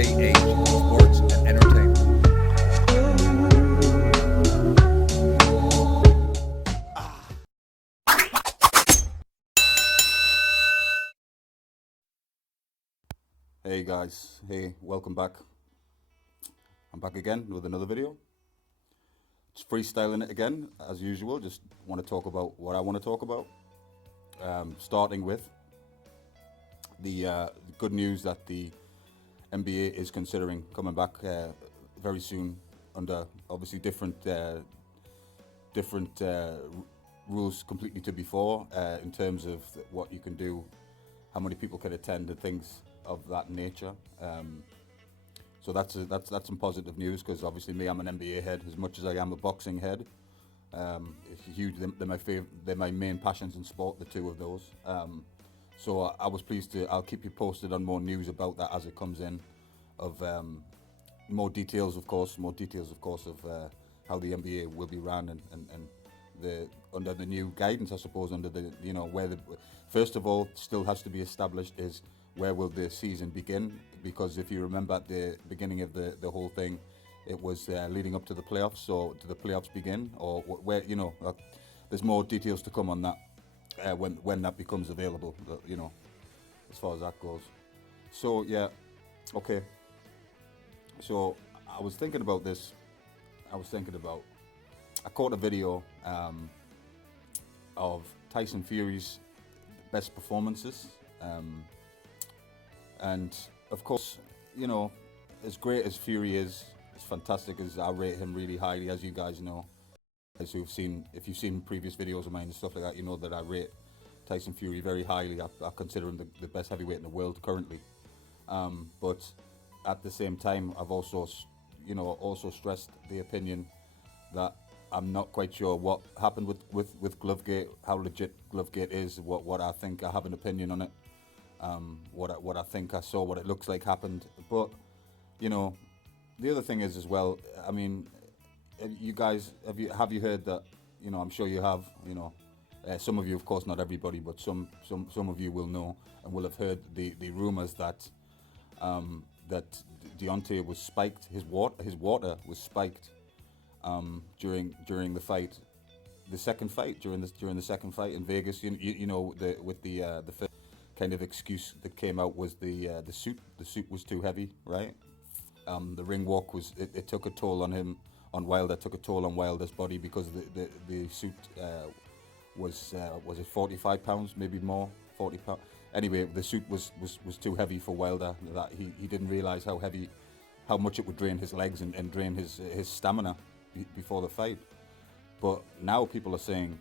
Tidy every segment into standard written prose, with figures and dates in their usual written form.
MJH Sports and Entertainment. Hey guys, hey, welcome back. I'm back again with another video. Just freestyling it again, as usual. Just want to talk about what I want to talk about. Starting with the good news that the NBA is considering coming back very soon under obviously different rules completely to before in terms of what you can do, how many people can attend, and things of that nature. So that's some positive news because obviously me, I'm an NBA head as much as I am a boxing head. It's huge. They're my main passions in sport, the two of those. So I was pleased to. I'll keep you posted on more news about that as it comes in. Of more details, of course, of how the NBA will be run and the under the new guidance, I suppose, under the where the first of all still has to be established is where will the season begin, because if you remember at the beginning of the whole thing, it was leading up to the playoffs. So do the playoffs begin, or where there's more details to come on that when that becomes available, as far as that goes. So yeah, okay. So I was thinking about this. I caught a video of Tyson Fury's best performances. And of course, as great as Fury is, as fantastic as I rate him really highly, as you guys know, if you've seen previous videos of mine and stuff like that, you know that I rate Tyson Fury very highly. I consider him the best heavyweight in the world currently. But at the same time, I've also stressed the opinion that I'm not quite sure what happened with Glovegate, how legit Glovegate is, what I think. I have an opinion on it. What I think I saw, what it looks like happened. But the other thing is as well. I mean, you guys have you heard that? I'm sure you have. Some of you, of course, not everybody, but some of you will know and will have heard the rumors that that Deontay was spiked. His water was spiked during the fight, the second fight during the second fight in Vegas. With the first kind of excuse that came out was the suit. The suit was too heavy, right? The ring walk it took a toll on him, on Wilder. Took a toll on Wilder's body because the suit was it 45 pounds, maybe more, 40 pounds. Anyway, the suit was too heavy for Wilder. That he didn't realize how much it would drain his legs and drain his stamina before the fight. But now people are saying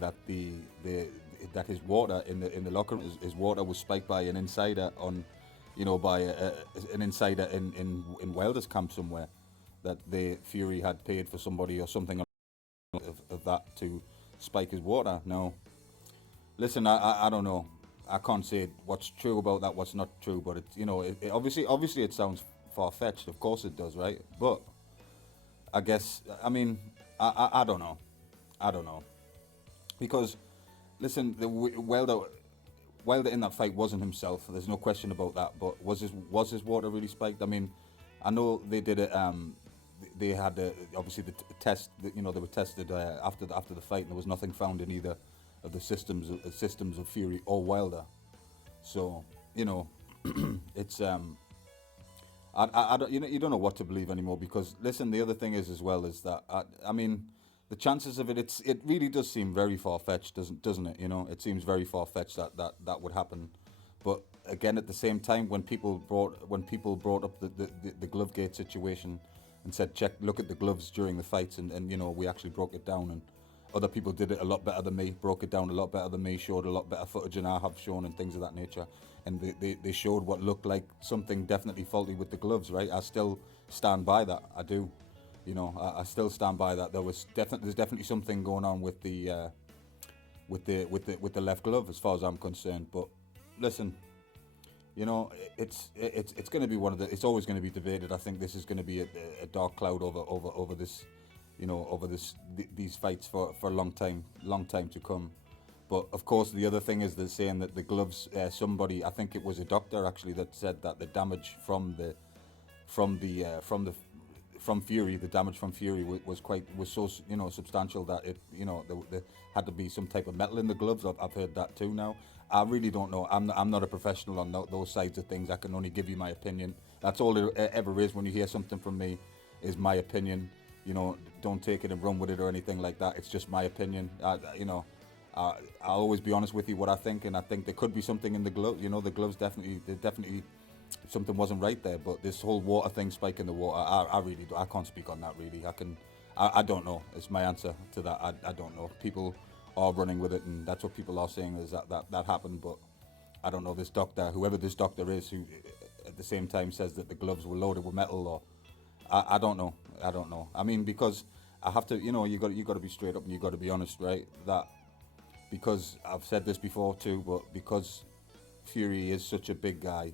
that that his water in the locker room, his water was spiked by an insider an insider in Wilder's camp somewhere, that the Fury had paid for somebody or something of that to spike his water. Now, listen, I don't know. I can't say what's true about that, what's not true, but it obviously it sounds far-fetched. Of course it does, right? But I guess, I mean, I don't know. Because, listen, Wilder in that fight wasn't himself. There's no question about that. But was his water really spiked? I mean, I know they did it. They had obviously the test. They were tested after the fight, and there was nothing found in either of the systems of Fury or Wilder. So it's I don't, you don't know what to believe anymore, because listen, the other thing is as well is that I mean, the chances of it really does seem very far-fetched, doesn't it? It seems very far-fetched that would happen. But again, at the same time, when people brought up the Glovegate situation and said, look at the gloves during the fights, and we actually broke it down, and other people did it a lot better than me, broke it down a lot better than me, showed a lot better footage than I have shown and things of that nature. And they showed what looked like something definitely faulty with the gloves, right? I still stand by that. I do. I still stand by that. There's definitely something going on with the left glove as far as I'm concerned. But listen, it's going to be it's always going to be debated. I think this is going to be a dark cloud over this, these fights for a long time to come. But of course, the other thing is they're saying that the gloves. Somebody, I think it was a doctor actually, that said that the damage from the from Fury, the damage from Fury was so substantial that it there had to be some type of metal in the gloves. I've heard that too now. I really don't know. I'm not a professional on those sides of things. I can only give you my opinion. That's all it ever is when you hear something from me, is my opinion. Don't take it and run with it or anything like that. It's just my opinion. I'll always be honest with you what I think, and I think there could be something in the glove. The gloves definitely something wasn't right there. But this whole water thing, spike in the water, I can't speak on that really. I don't know. It's my answer to that. I don't know. People are running with it, and that's what people are saying is that happened. But I don't know. This doctor, whoever this doctor is, who at the same time says that the gloves were loaded with metal, or I don't know. I don't know. I mean, because I have to, you got to be straight up and you got to be honest, right? That because I've said this before too, but because Fury is such a big guy,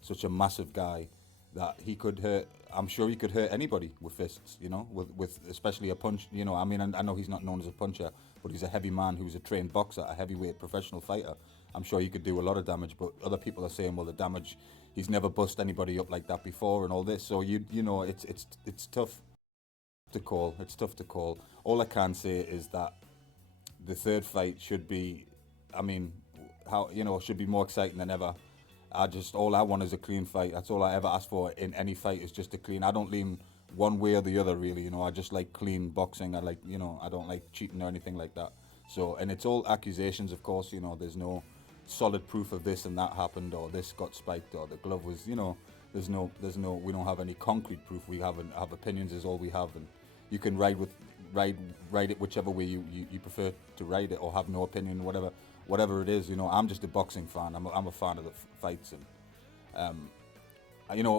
such a massive guy, that he could hurt. I'm sure he could hurt anybody with fists, with especially a punch. I mean, I know he's not known as a puncher, but he's a heavy man who's a trained boxer, a heavyweight professional fighter. I'm sure he could do a lot of damage, but other people are saying, well, the damage, he's never bust anybody up like that before and all this. So it's tough to call. It's tough to call. All I can say is that the third fight should be, should be more exciting than ever. All I want is a clean fight. That's all I ever ask for in any fight, is just a clean. I don't lean one way or the other really. I just like clean boxing. I don't like cheating or anything like that. So, and it's all accusations, of course. There's no solid proof of this and that happened, or this got spiked, or the glove was. There's no. We don't have any concrete proof. We have opinions is all we have, and you can ride it whichever way you prefer to ride it, or have no opinion, whatever it is. I'm just a boxing fan. I'm a fan of the fights, and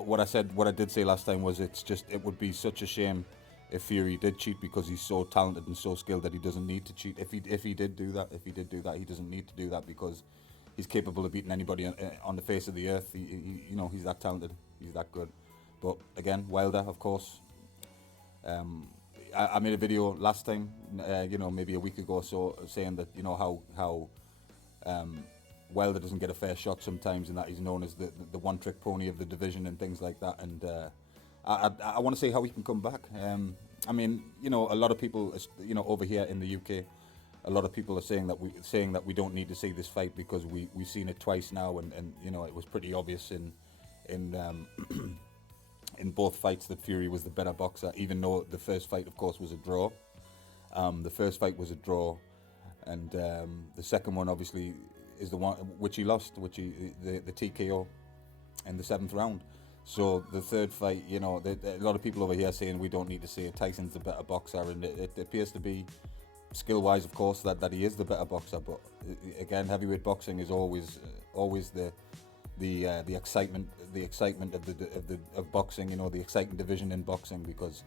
what I did say last time was it would be such a shame if Fury did cheat, because he's so talented and so skilled that he doesn't need to cheat. If he did do that, he doesn't need to do that, because he's capable of beating anybody on the face of the earth. He's that talented, he's that good. But again, Wilder, of course. I made a video last time, maybe a week ago or so, saying that how Wilder doesn't get a fair shot sometimes, and that he's known as the one-trick pony of the division and things like that. And I want to see how he can come back. A lot of people, over here in the UK, a lot of people are saying that we don't need to see this fight because we've seen it twice now, and it was pretty obvious in in both fights that Fury was the better boxer, even though the first fight, of course, was a draw. The first fight was a draw, and the second one, obviously, is the one which he lost, the TKO in the 7th round. So the third fight, a lot of people over here saying we don't need to see it. Tyson's the better boxer, and it appears to be, skill-wise, of course, that he is the better boxer. But again, heavyweight boxing is always the excitement of boxing, the exciting division in boxing, because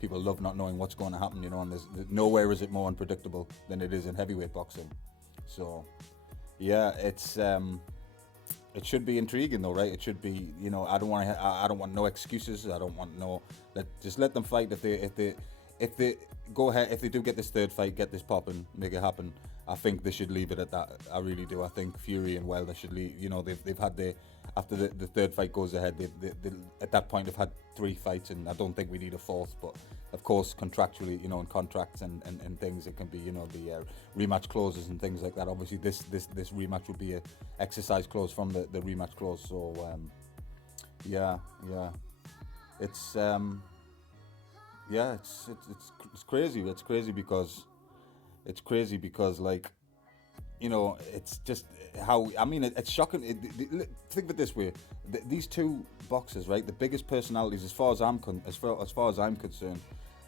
people love not knowing what's going to happen, and there's nowhere is it more unpredictable than it is in heavyweight boxing. So yeah, it should be intriguing though, right? It should be, I don't want no excuses. I don't want just let them fight. If they go ahead, if they do get this third fight, get this popping, make it happen, I think they should leave it at that. I really do. I think Fury and Wilder should leave. They've had after the third fight goes ahead, they at that point have had 3 fights, and I don't think we need a 4th. But of course, contractually, in contracts and things, it can be, the rematch clauses and things like that. Obviously, this rematch would be a exercise clause from the rematch clause. So yeah, it's crazy. It's crazy because like, it's just how, it's shocking. Think of it this way: these two boxers, right? The biggest personalities, as far as I'm concerned,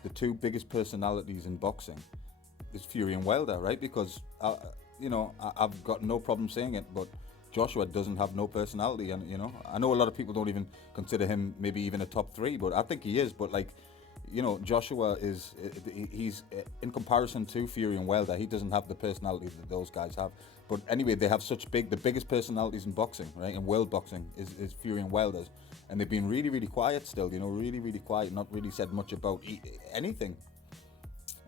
the 2 biggest personalities in boxing is Fury and Wilder, right? Because I've got no problem saying it, but Joshua doesn't have no personality, and I know a lot of people don't even consider him maybe even a top 3, but I think he is. But like, Joshua he's in comparison to Fury and Wilder, he doesn't have the personality that those guys have. But anyway, they have the biggest personalities in boxing, right? In world boxing is Fury and Wilder's, and they've been really, really quiet still. Really, really quiet. Not really said much about anything.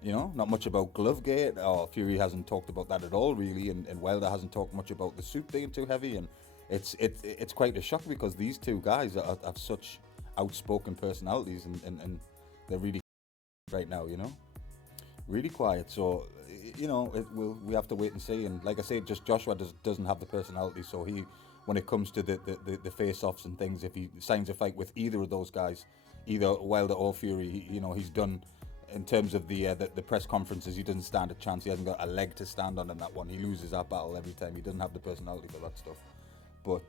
You know, not much about Glovegate, or Fury hasn't talked about that at all, really, and Wilder hasn't talked much about the suit being too heavy, and it's quite a shock because these two guys have such outspoken personalities, and they're really right now, you know, really quiet. So, you know, we have to wait and see. And like I say, just Joshua doesn't have the personality, so when it comes to the face-offs and things, if he signs a fight with either of those guys, either Wilder or Fury, you know, he's done. In terms of the press conferences, he doesn't stand a chance. He hasn't got a leg to stand on in that one. He loses that battle every time. He doesn't have the personality for that stuff. But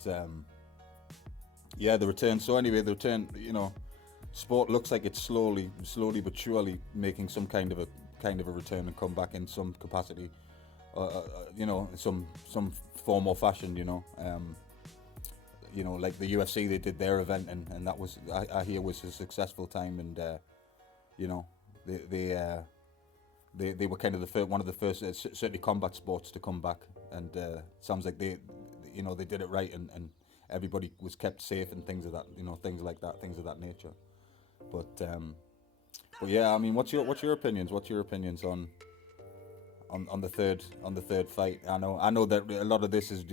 yeah, the return. So anyway, the return. You know, sport looks like it's slowly but surely making some kind of a return and come back in some capacity. You know, some form or fashion. You know, like the UFC, they did their event, and that was I hear was a successful time, and you know. They were kind of one of the first, certainly combat sports to come back, and sounds like they did it right, and everybody was kept safe and things of that, things like that, things of that nature. But yeah, I mean, what's your opinions? What's your opinions on the third fight? I know that a lot of this is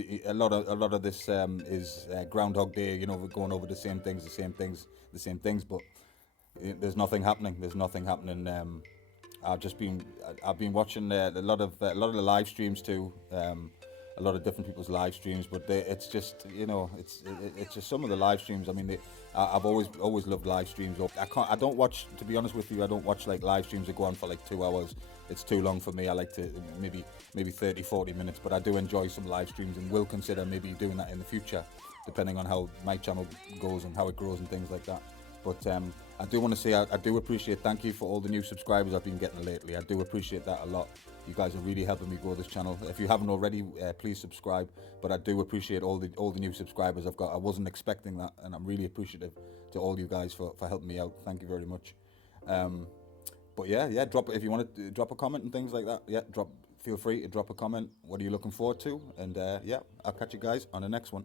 Groundhog Day. You know, we're going over the same things, but there's nothing happening. I've been watching a lot of the live streams too, a lot of different people's live streams, but it's just it's just some of the live streams. I mean, I've always loved live streams. I don't watch, to be honest with you, I don't watch like live streams that go on for like 2 hours. It's too long for me. I like to maybe 30-40 minutes, but I do enjoy some live streams and will consider maybe doing that in the future, depending on how my channel goes and how it grows and things like that. But I do want to say I do appreciate, thank you for all the new subscribers I've been getting lately. I do appreciate that a lot. You guys are really helping me grow this channel. If you haven't already, please subscribe. But I do appreciate all the new subscribers I've got. I wasn't expecting that, and I'm really appreciative to all you guys for helping me out. Thank you very much. But yeah, if you want to drop a comment and things like that. Yeah, feel free to drop a comment. What are you looking forward to? And yeah, I'll catch you guys on the next one.